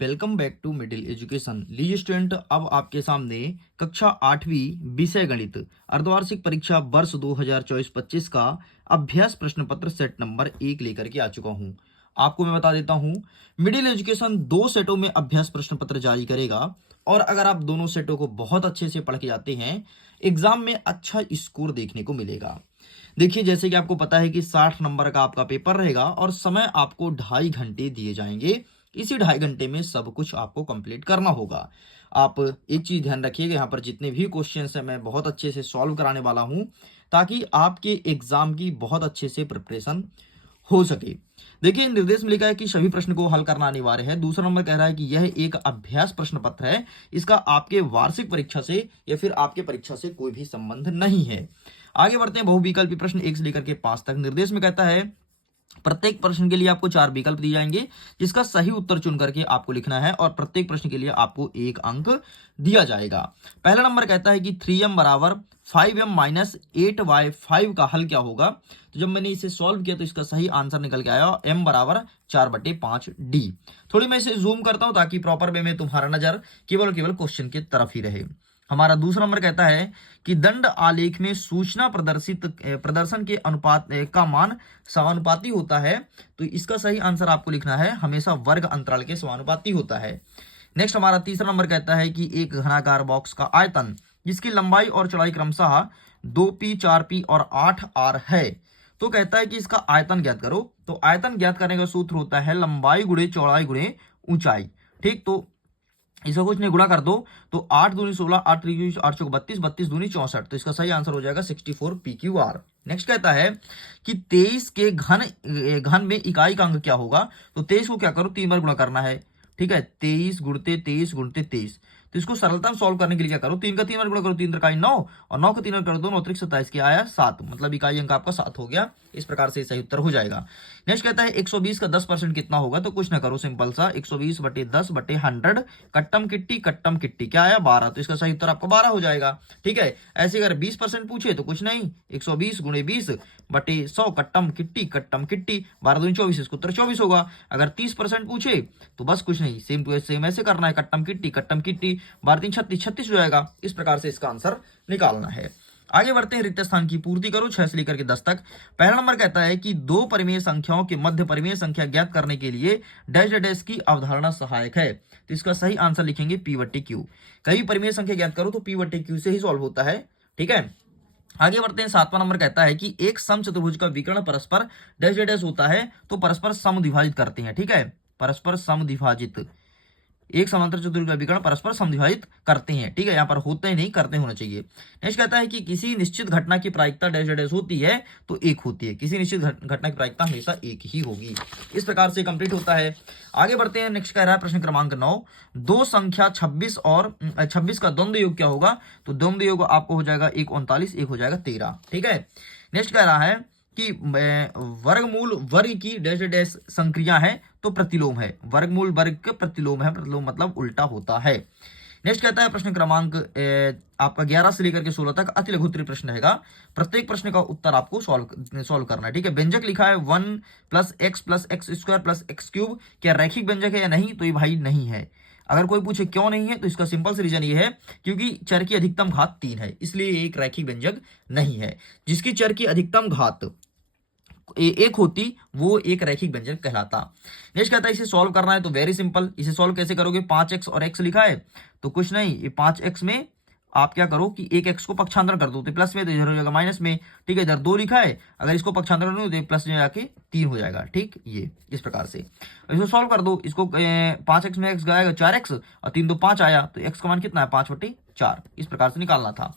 Welcome back to middle education. लीजिए student, अब आपके सामने कक्षा 8वीं विषय गणित अर्धवार्षिक परीक्षा वर्ष 2024-25 का अभ्यास प्रश्न पत्र सेट नंबर 1 लेकर के आ चुका हूं। आपको मैं बता देता हूं, मिडिल एजुकेशन 2 सेटों में अभ्यास प्रश्न पत्र जारी करेगा और अगर आप दोनों सेटों को बहुत अच्छे से पढ़ के जाते हैं, एग्जाम में अच्छा स्कोर देखने को मिलेगा। देखिए, जैसे कि आपको पता है कि 60 नंबर का आपका पेपर रहेगा और समय आपको 2.5 घंटे दिए जाएंगे। इसी 2.5 घंटे में सब कुछ आपको कंप्लीट करना होगा। आप एक चीज ध्यान रखिएगा, यहाँ पर जितने भी क्वेश्चंस हैं मैं बहुत अच्छे से सॉल्व कराने वाला हूं ताकि आपके एग्जाम की बहुत अच्छे से प्रिपरेशन हो सके। देखिए, निर्देश में लिखा है कि सभी प्रश्न को हल करना अनिवार्य है। दूसरा नंबर कह रहा है कि यह एक अभ्यास प्रश्न पत्र है, इसका आपके वार्षिक परीक्षा से या फिर आपके परीक्षा से कोई भी संबंध नहीं है। आगे बढ़ते हैं, बहुविकल्पी प्रश्न 1 से लेकर के 5 तक। निर्देश में कहता है प्रत्येक प्रश्न के लिए आपको 4 विकल्प दिए जाएंगे, जिसका सही उत्तर चुन करके आपको लिखना है और प्रत्येक प्रश्न के लिए आपको 1 अंक दिया जाएगा। पहला नंबर कहता है कि 3m बराबर 5m माइनस 8y5 का हल क्या होगा। तो जब मैंने इसे सॉल्व किया तो इसका सही आंसर निकल के आया m बराबर 4/5d। थोड़ी मैं इसे जूम करता हूं ताकि प्रॉपर वे में तुम्हारा नजर केवल क्वेश्चन की तरफ ही रहे। हमारा दूसरा नंबर कहता है कि दंड आलेख में सूचना प्रदर्शन के अनुपात का मान समानुपाती होता है। तो इसका सही आंसर आपको लिखना है, हमेशा वर्ग अंतराल के समानुपाती होता है। नेक्स्ट हमारा तीसरा नंबर कहता है कि एक घनाकार बॉक्स का आयतन जिसकी लंबाई और चौड़ाई क्रमशः 2p 4p और 8r है, तो कहता है कि इसका आयतन ज्ञात करो। तो आयतन ज्ञात करने का सूत्र होता है लंबाई गुणे चौड़ाई गुणे ऊंचाई। ठीक, तो इसका कुछ नहीं, गुणा कर दो तो 8 दूनी 16, 8 त्रिक 8 चौक 32, 32 दूनी 64। तो इसका सही आंसर हो जाएगा 64 PQR। नेक्स्ट कहता है कि 23 के घन में इकाई का अंक क्या होगा। तो 23 को क्या करो, 3 बार गुणा करना है। ठीक है, 23 गुणते 23 गुणते 23। तो इसको सरलता सॉल्व करने के लिए क्या करो, 3 का 3 बार गुणा करो, 3 त्रिकाई 9 और 9 का 3 बार कर दो, 9 त्रिक 27 के आया 7, मतलब इकाई अंक आपका 7 हो गया। इस प्रकार से सही उत्तर हो जाएगा। नेक्स्ट कहता है 120 का 10% कितना होगा। तो कुछ ना करो, सिंपल सा 120/10/100 कट्टम किट्टी क्या आया 12। तो इसका सही उत्तर आपका 12 हो जाएगा। ठीक है, ऐसे अगर 20% पूछे तो कुछ नहीं, 120 गुणे 20/100 कट्टम किट्टी 12 दूनी 24, इसका उत्तर 24 होगा। अगर 30% पूछे तो बस कुछ नहीं, सेम टू सेम ऐसे करना है, कट्टम किट्टी 12 3 36, 36 हो जाएगा। इस प्रकार से इसका आंसर निकालना है। आगे बढ़ते हैं, रिक्त स्थान की पूर्ति करो 6 से लेकर के 10 तक। पहला नंबर कहता है कि दो परिमेय संख्याओं के मध्य परिमेय संख्या ज्ञात करने के लिए डैश डैश की अवधारणा सहायक है। तो इसका सही आंसर लिखेंगे P/Q। कई परिमेय संख्या ज्ञात करो तो P/Q से ही सॉल्व होता है। ठीक है, आगे बढ़ते हैं, 7वां नंबर कहता है कि एक समचतुर्भुज का विकर्ण परस्पर डैश डैश होता है तो परस्पर समद्विभाजित करते हैं। ठीक है, परस्पर समद्विभाजित, एक समांतर चतुर्भुज का विकर्ण परस्पर समद्विभाजित करते हैं। ठीक है, यहाँ पर होते ही नहीं, करते होना चाहिए। नेक्स्ट कहता है कि किसी निश्चित घटना की प्रायिकता डैश डैश होती है तो 1 होती है। किसी निश्चित घटना की प्रायिकता हमेशा 1 ही होगी। इस प्रकार से कंप्लीट होता है। आगे बढ़ते हैं, नेक्स्ट कह रहा है प्रश्न क्रमांक 9, दो संख्या 26 और 26 का द्वंद्व योग क्या होगा। तो द्वंद्व योग आपको हो जाएगा 1 39, 1 हो जाएगा 13। ठीक है, नेक्स्ट कह रहा है कि वर्गमूल वर्ग की डैश डैश संक्रिया है तो प्रतिलोम है। वर्गमूल वर्ग के प्रतिलोम है, प्रतिलोम मतलब उल्टा होता है। नेक्स्ट कहता है प्रश्न क्रमांक आपका 11 से लेकर के 16 तक अति लघु उत्तरीय प्रश्न रहेगा। प्रत्येक प्रश्न का उत्तर आपको सॉल्व करना है। ठीक है, व्यंजक लिखा है 1 + x + x² + x³। क्या रैखिक व्यंजक है या नहीं, तो ये भाई नहीं है। अगर कोई पूछे क्यों नहीं है तो इसका सिंपल से रीजन ये है क्योंकि चर की अधिकतम घात 3 है, इसलिए ये एक रैखिक व्यंजक नहीं है। जिसकी चर की अधिकतम घात 1 होती वो एक रैखिक व्यंजक कहलाता। नेक्स्ट कहता है इसे सॉल्व करना है तो वेरी सिंपल। इसे सॉल्व कैसे करोगे, 5x और x लिखा है तो कुछ नहीं, ये 5x में आप क्या करो कि एक x को पक्षांतर कर दो तो प्लस में, तो इधर हो जाएगा माइनस में। ठीक है, इधर 2 लिखा है, अगर इसको पक्षांतर कर दो तो प्लस में जाके 3 हो जाएगा। ठीक, ये इस प्रकार से इसको सॉल्व कर दो। इसको 5x में x जाएगा 4x और 3 2 5 आया, तो x का मान कितना है 5/4। इस प्रकार से निकालना था।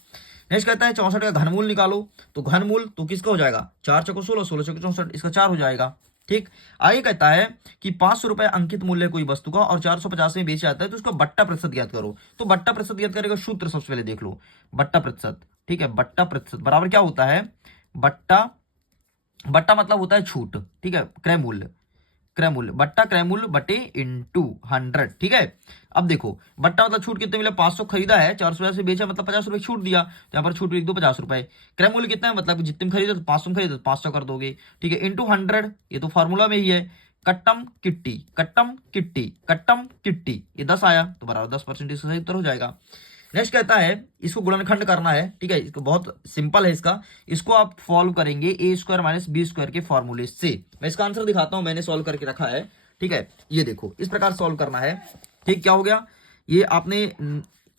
नेक्स्ट कहता है 64 का घनमूल निकालो। तो घनमूल तो किसका हो जाएगा, 4 चौको 16, 16 चौको 64, इसका 4 हो जाएगा। ठीक, आगे कहता है कि 500 रुपए अंकित मूल्य कोई वस्तु का और 450 में बेचा जाता है तो उसका बट्टा प्रतिशत ज्ञात करो। तो बट्टा प्रतिशत ज्ञात करेगा सूत्र सबसे पहले देख लो, बट्टा प्रतिशत। ठीक है, बट्टा प्रतिशत बराबर क्या होता है, बट्टा मतलब होता है छूट। ठीक है, क्रय मूल्य बट्टा क्रय मूल्य बटे इंटू 100। ठीक है, अब देखो बट्टा मतलब छूट कितने मिला, 500 खरीदा है, 400 से बेचा मतलब 50 रुपए छूट दिया, तो यहाँ पर छूट लिख दो 50 रुपए। क्रय मूल्य कितना है, मतलब जितने में खरीदे तो 500 में खरीदे तो 500 कर दोगे। ठीक है, इंटू 100, ये तो फॉर्मूला में ही है कट्टम किट्टी, कट्टम किट्टी, कट्टम किट्टी, ये 10 आया तो बराबर 10% इसका सही उत्तर हो जाएगा। नेक्स्ट कहता है इसको गुणनखंड करना है, ठीक है, इसको बहुत सिंपल है इसका, इसको आप सॉल्व करेंगे ए स्क्वायर माइनस बी स्क्वायर के फॉर्मूले से। मैं इसका आंसर दिखाता हूं, मैंने सॉल्व करके रखा है, ठीक है, ये देखो इस प्रकार सॉल्व करना है। ठीक, क्या हो गया, ये आपने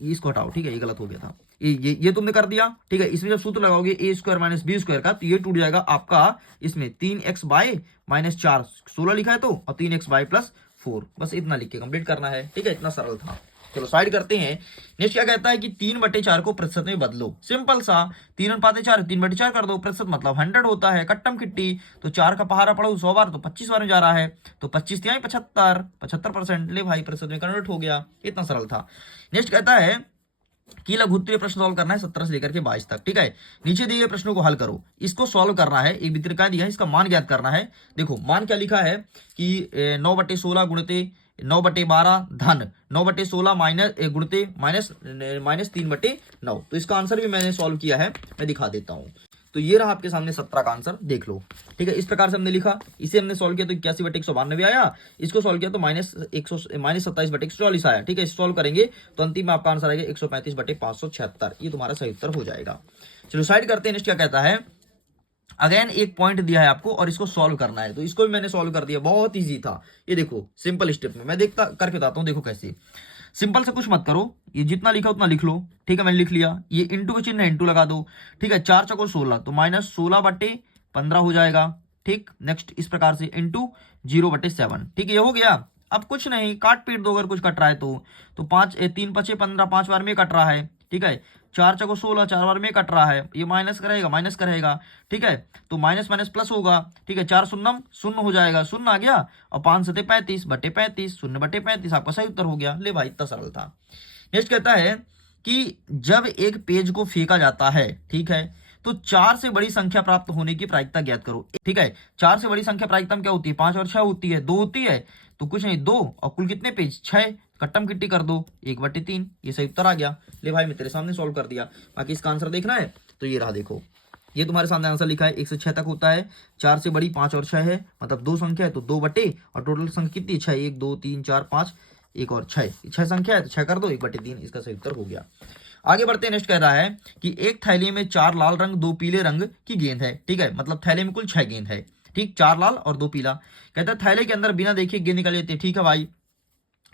इसको हटाओ, ठीक है, ये गलत हो गया था, ये तुमने कर दिया, ठीक है। इसमें जब सूत्र लगाओगे ए स्क्वायर माइनस बी स्क्वायर का तो ये टूट जाएगा आपका इसमें 3x बाय माइनस 4, 16 लिखा है तो, और 3x बाय प्लस 4, बस इतना लिख के कंप्लीट करना है, ठीक है, इतना सरल था। चलो साइड करते हैं। नेक्स्ट क्या कहता है कि 3/4 को प्रतिशत में बदलो, सिंपल सा, 3/4 3/4 कर दो, प्रतिशत मतलब 100 होता है, कट्टम किट्टी, तो 4 का पहाड़ा पढ़ो 100 बार तो 25 बार में जा रहा है, तो 25 तिहाई 75% ले भाई, प्रतिशत में कन्वर्ट हो गया, इतना सरल था। नेक्स्ट कहता है कि लघुत्तरीय प्रश्न सॉल्व करना है 17 से लेकर के 22 तक, ठीक है। नीचे दिए गए प्रश्नों को हल करो, इसको सॉल्व करना है, एक वितरिका दिया है, इसका मान ज्ञात करना है। देखो मान क्या लिखा है कि 9/16 गुणते 9/12 धन 9/16 माइनस गुणते माइनस 3/9, तो इसका आंसर भी मैंने सॉल्व किया है, मैं दिखा देता हूं। तो ये रहा आपके सामने 17 का आंसर, देख लो, ठीक है, इस प्रकार से हमने लिखा, इसे हमने सॉल्व किया तो 81/192 आया, इसको सॉल्व किया तो माइनस 27/144 आया, ठीक है। सॉल्व करेंगे तो अंतिम में आपका आंसर आएगा 135/576, ये तुम्हारा सही उत्तर हो जाएगा। चलो साइड करते हैं। नेक्स्ट क्या कहता है, अगेन एक पॉइंट दिया है आपको और इसको सॉल्व करना है, तो इसको भी मैंने सॉल्व कर दिया, बहुत ईजी था, ये देखो सिंपल स्टेप में मैं देखता करके बताता हूँ, देखो कैसे। सिंपल से कुछ मत करो, ये जितना लिखा उतना लिख लो, ठीक है, मैंने लिख लिया, ये इंटू का चिन्ह है, इंटू लगा दो, ठीक है, 4 चौको 16 तो माइनस 16/15 हो जाएगा, ठीक। नेक्स्ट इस प्रकार से इंटू 0/7, ठीक है, ये हो गया। अब कुछ नहीं, काट पीट दो अगर कुछ कट रहा है तो 5 3 5 15 5 बार में कट रहा है, ठीक है, 4 चौको 16 4 बार में कट रहा है, ये माइनस करेगा, ठीक है, तो माइनस माइनस प्लस होगा, ठीक है, 4 शून्यम शून्य हो जाएगा, शून्य आ गया, और 5 7 35/35 0/35 आपका सही उत्तर हो गया। ले भाई इतना सरल था। नेक्स्ट कहता है कि जब एक पेज को फेंका जाता है, ठीक है, तो 4 से बड़ी संख्या प्राप्त होने की प्रायिकता ज्ञात करो, ठीक है। 4 से बड़ी संख्या प्रायिकता में क्या होती है, 5 और 6 होती है, 2 होती है, तो कुछ नहीं 2, और कुल कितने पेज 6, कट्टम किट्टी कर दो 1/3, ये सही उत्तर आ गया। ले भाई मैं तेरे सामने सॉल्व कर दिया, बाकी इसका आंसर देखना है तो ये रहा, देखो ये तुम्हारे सामने आंसर लिखा है, 1 से 6 तक होता है, 4 से बड़ी 5 और 6 है, मतलब 2 संख्या है तो 2 बटे, और टोटल संख्या कितनी 6, 1 2 3 4 5, एक और 6 संख्या है तो 6 कर दो 1/3, इसका सही उत्तर हो गया। आगे बढ़ते हैं। नेक्स्ट कह रहा है कि एक थैली में 4 लाल रंग 2 पीले रंग की गेंद है, ठीक है, मतलब थैले में कुल 6 गेंद है, ठीक, 4 लाल और 2 पीला। कहता है थैले के अंदर बिना देखे गेंद निकाल लेते, ठीक है भाई,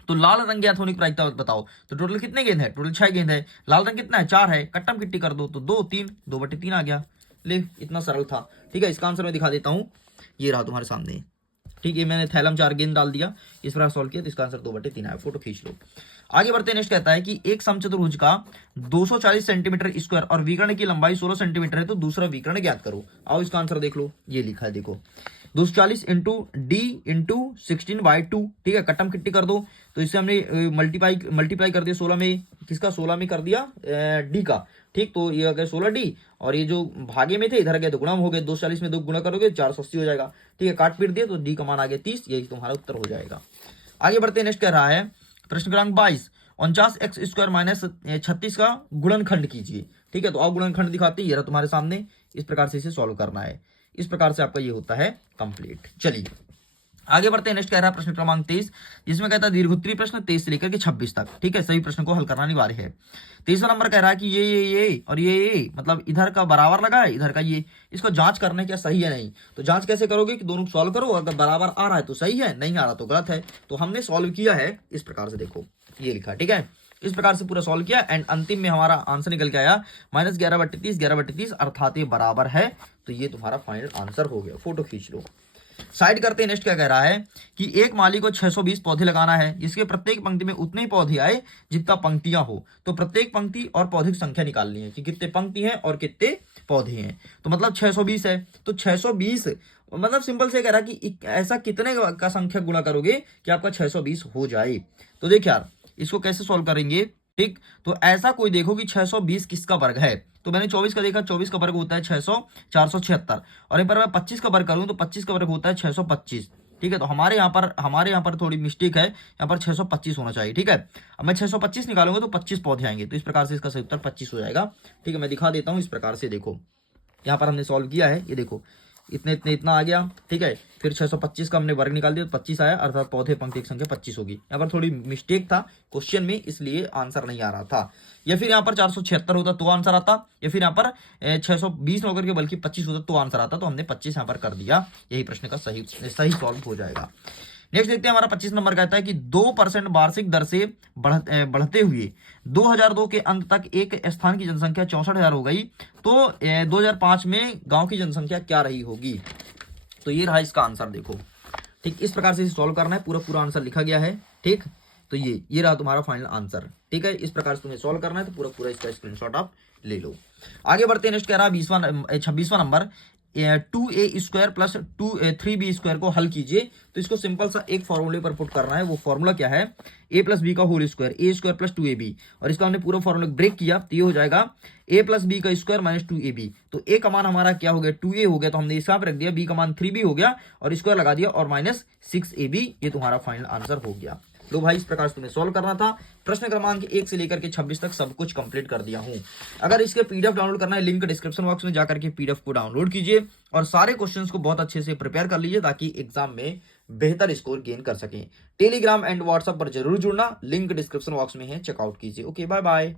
तो लाल रंग ज्ञात होने की प्रायिकता बताओ, तो टोटल कितने गेंद है, टोटल 6 गेंद है, लाल रंग कितना है 4 है, कट्टम किट्टी कर दो तो 2 3 2/3 आ गया। ले इतना सरल था, ठीक है, इसका आंसर मैं दिखा देता हूं, ये रहा तुम्हारे सामने, ठीक है, मैंने थैलम 4 गेंद डाल दिया, इस प्रकार सॉल्व किया तो इसका आंसर 2/3 आया, फोटो खींच लो। आगे बढ़ते हैं। नेक्स्ट कहता है कि एक समचतुर्भुज का 240 सेंटीमीटर स्क्वायर और विकर्ण की लंबाई 16 सेंटीमीटर है, तो दूसरा विकर्ण ज्ञात करो। आओ इसका आंसर देख लो, ये लिखा है देखो, 240 इंटू डी इंटू 16/2, ठीक है, कट्टम किट्टी कर दो, तो इससे हमने मल्टीप्लाई कर दिया 16 में, किसका 16 में कर दिया डी का, ठीक, तो ये अगर 16D, और ये जो भागे में थे इधर गए तो गुणा हो गए, 240 में 2 गुणा करोगे 480 हो जाएगा, ठीक है, काट पीट दिए तो डी का मान आ गया 30, यही तुम्हारा उत्तर हो जाएगा। आगे बढ़ते हैं। नेक्स्ट कह रहा है प्रश्न क्रमांक 22, 49x² माइनस 36 का गुणनखंड कीजिए, ठीक है, तो आप गुणनखंड दिखाते ही तुम्हारे सामने, इस प्रकार से इसे सॉल्व करना है, इस प्रकार से आपका ये होता है कंप्लीट। चलिए आगे बढ़ते हैं। नेक्स्ट कह रहा है प्रश्न क्रमांक 23, जिसमें कहता है दीर्घोत्तरीय प्रश्न 23 से लेकर के 26 तक, ठीक है, सभी प्रश्न को हल करना अनिवार्य है। 23वां नंबर कह रहा है कि ये और ये मतलब इधर का बराबर लगा है, इधर का ये, इसको जांच करना है क्या सही है नहीं, तो जांच कैसे करोगे कि दोनों सॉल्व करो, अगर बराबर आ रहा है तो सही है, नहीं आ रहा तो गलत है, तो हमने सॉल्व किया है इस प्रकार से, देखो ये लिखा, ठीक है, इस प्रकार से पूरा सॉल्व किया, एंड अंतिम में हमारा आंसर निकल के आया -11/30 अर्थात ये बराबर है, तो ये तुम्हारा फाइनल आंसर हो गया, फोटो खींच लो। साइड करते हैं। नेक्स्ट क्या कह रहा है कि एक माली को 620 पौधे लगाना है, जिसके प्रत्येक पंक्ति में उतने ही पौधे आए जितना पंक्तियां हो, तो प्रत्येक पंक्ति और पौधे की संख्या निकालनी है कि कितने पंक्ति हैं और कितने पौधे हैं, तो मतलब 620 है, तो 620 मतलब सिंपल से कह रहा है कि ऐसा कितने का संख्या गुणा करोगे कि आपका 620 हो जाए। तो देख यार इसको कैसे सॉल्व करेंगे, ठीक, तो ऐसा कोई देखो कि 620 किसका वर्ग है, तो मैंने 24 का देखा, 24 का वर्ग होता है 600 476, और एक बार मैं 25 का वर्ग करूं तो 25 का वर्ग होता है 625, ठीक है, तो हमारे यहाँ पर थोड़ी मिस्टेक है, यहाँ पर 625 होना चाहिए, ठीक है। अब मैं 625 निकालूंगा तो 25 पौधे आएंगे, तो इस प्रकार से इसका सही उत्तर 25 हो जाएगा, ठीक है, मैं दिखा देता हूँ इस प्रकार से, देखो यहाँ पर हमने सॉल्व किया है, ये देखो इतने इतने इतना आ गया, ठीक है। फिर 625 का हमने वर्ग निकाल दिया तो 25 आया, अर्थात पौधे पंक्ति की संख्या 25 होगी। यहाँ पर थोड़ी मिस्टेक था क्वेश्चन में, इसलिए आंसर नहीं आ रहा था। या फिर यहाँ पर 476 होता तो आंसर आता, या फिर यहाँ पर 620 होकर के बल्कि 25 होता तो आंसर आता, तो हमने 25 यहाँ पर कर दिया। यही प्रश्न का सही सॉल्व हो जाएगा। नेक्स्ट देखते हैं, हमारा 25 नंबर कहता है कि 2% वार्षिक दर से बढ़ते हुए 2002 के अंत तक एक स्थान की जनसंख्या 64,000 हो गई, तो 2005 में गांव की जनसंख्या क्या रही होगी। तो ये रहा इसका आंसर, देखो ठीक इस प्रकार से सॉल्व करना है, पूरा पूरा आंसर लिखा गया है, ठीक। तो ये रहा तुम्हारा फाइनल आंसर, ठीक है। इस प्रकार से तुम्हें सॉल्व करना है, तो पूरा पूरा इसका स्क्रीनशॉट आप ले लो। आगे बढ़ते हैं, नेक्स्ट कह रहा है 26वां नंबर, 2a² प्लस 3b² को हल कीजिए। तो इसको सिंपल सा एक फॉर्मूले पर पुट करना है। वो फॉर्मूला क्या है, a प्लस बी का whole square, a² plus 2ab, और इसका हमने पूरा फॉर्मूला ब्रेक किया तो ये हो जाएगा a प्लस बी का स्क्वायर माइनस 2ab। तो a का मान हमारा क्या हो गया, 2a हो गया, तो हमने इसका रख दिया, b का मान 3b हो गया और स्क्वायर लगा दिया और माइनस 6ab। ये तुम्हारा फाइनल आंसर हो गया। लो भाई, इस प्रकार से तुम्हें सॉल्व करना था। प्रश्न क्रमांक 1 से लेकर के 26 तक सब कुछ कंप्लीट कर दिया हूं। अगर इसके पीडीएफ डाउनलोड करना है, लिंक डिस्क्रिप्शन बॉक्स में जाकर के पीडीएफ को डाउनलोड कीजिए और सारे क्वेश्चंस को बहुत अच्छे से प्रिपेयर कर लीजिए, ताकि एग्जाम में बेहतर स्कोर गेन कर सकें। टेलीग्राम एंड व्हाट्सएप पर जरूर जुड़ना, लिंक डिस्क्रिप्शन बॉक्स में है, चेकआउट कीजिए। Okay, bye bye.